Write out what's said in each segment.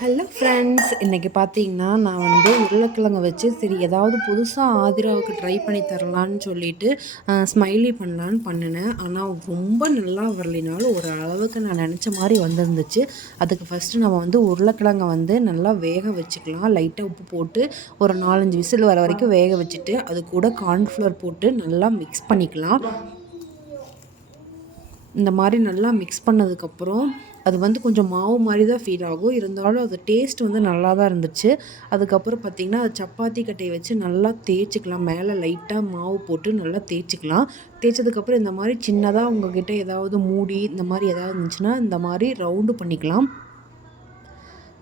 Hello friends, இன்றைக்கி பார்த்தீங்கன்னா நான் வந்து உருளைக்கிழங்க வச்சு சரி ஏதாவது புதுசாக ஆதிராவுக்கு ட்ரை பண்ணி தரலான்னு சொல்லிட்டு ஸ்மைலி பண்ணலான்னு பண்ணினேன். ஆனால் ரொம்ப நல்லா வரலினாலும் ஒரு அளவுக்கு நான் நினச்ச மாதிரி வந்திருந்துச்சு. அதுக்கு ஃபஸ்ட்டு நம்ம வந்து உருளைக்கிழங்க வந்து நல்லா வேக வச்சுக்கலாம். லைட்டாக உப்பு போட்டு ஒரு 4-5 விசில் வர வரைக்கும் வேக வச்சுட்டு அது கூட கார்ன்ஃப்ளவர் போட்டு நல்லா மிக்ஸ் பண்ணிக்கலாம். இந்த மாதிரி நல்லா மிக்ஸ் பண்ணதுக்கப்புறம் அது வந்து கொஞ்சம் மாவு மாதிரி தான் ஃபீல் ஆகும். இருந்தாலும் அது டேஸ்ட் வந்து நல்லா தான் இருந்துச்சு. அதுக்கப்புறம் பார்த்திங்கன்னா அது சப்பாத்தி கட்டையை வச்சு நல்லா தேய்ச்சிக்கலாம். மேலே லைட்டாக மாவு போட்டு நல்லா தேய்ச்சிக்கலாம். தேய்ச்சதுக்கப்புறம் இந்த மாதிரி சின்னதாக உங்கள்கிட்ட ஏதாவது மூடி இந்த மாதிரி ஏதாவது இருந்துச்சுன்னா இந்த மாதிரி ரவுண்டு பண்ணிக்கலாம்.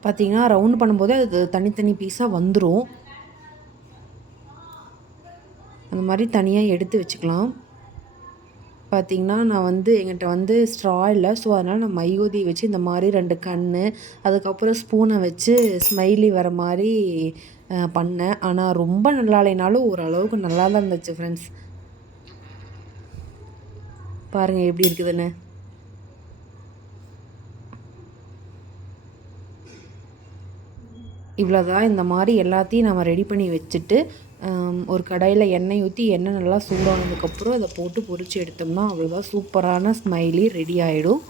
பார்த்திங்கன்னா ரவுண்டு பண்ணும்போது அது தனித்தனி பீஸாக வந்துடும். அந்த மாதிரி தனியாக எடுத்து வச்சுக்கலாம். பார்த்திங்கன்னா நான் வந்து என்கிட்ட வந்து ஸ்ட்ரா இல்லை. ஸோ அதனால் நான் மையோதி வச்சு இந்த மாதிரி 2 கண், அதுக்கப்புறம் ஸ்பூனை வச்சு ஸ்மைலி வர மாதிரி பண்ணேன். ஆனால் ரொம்ப நல்லா இல்லைனாலும் ஓரளவுக்கு நல்லா தான் இருந்துச்சு ஃப்ரெண்ட்ஸ். பாருங்கள் எப்படி இருக்குதுன்னு. இவ்வளோதான். இந்த மாதிரி எல்லாத்தையும் நம்ம ரெடி பண்ணி வச்சுட்டு ஒரு கடாயில் எண்ணெய் ஊற்றி எண்ணெய் நல்லா சூடானதுக்கப்புறம் அதை போட்டு பொரித்து எடுத்தோம்னா அவ்வளோதான், சூப்பரான ஸ்மைலி ரெடி ஆகிடும்.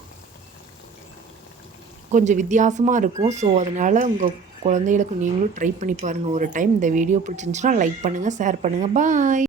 கொஞ்சம் வித்தியாசமாக இருக்கும். ஸோ அதனால் உங்கள் குழந்தைகளுக்கு நீங்களும் ட்ரை பண்ணி பாருங்கள் ஒரு டைம். இந்த வீடியோ பிடிச்சிருந்துச்சுன்னா லைக் பண்ணுங்கள், ஷேர் பண்ணுங்கள். பாய்.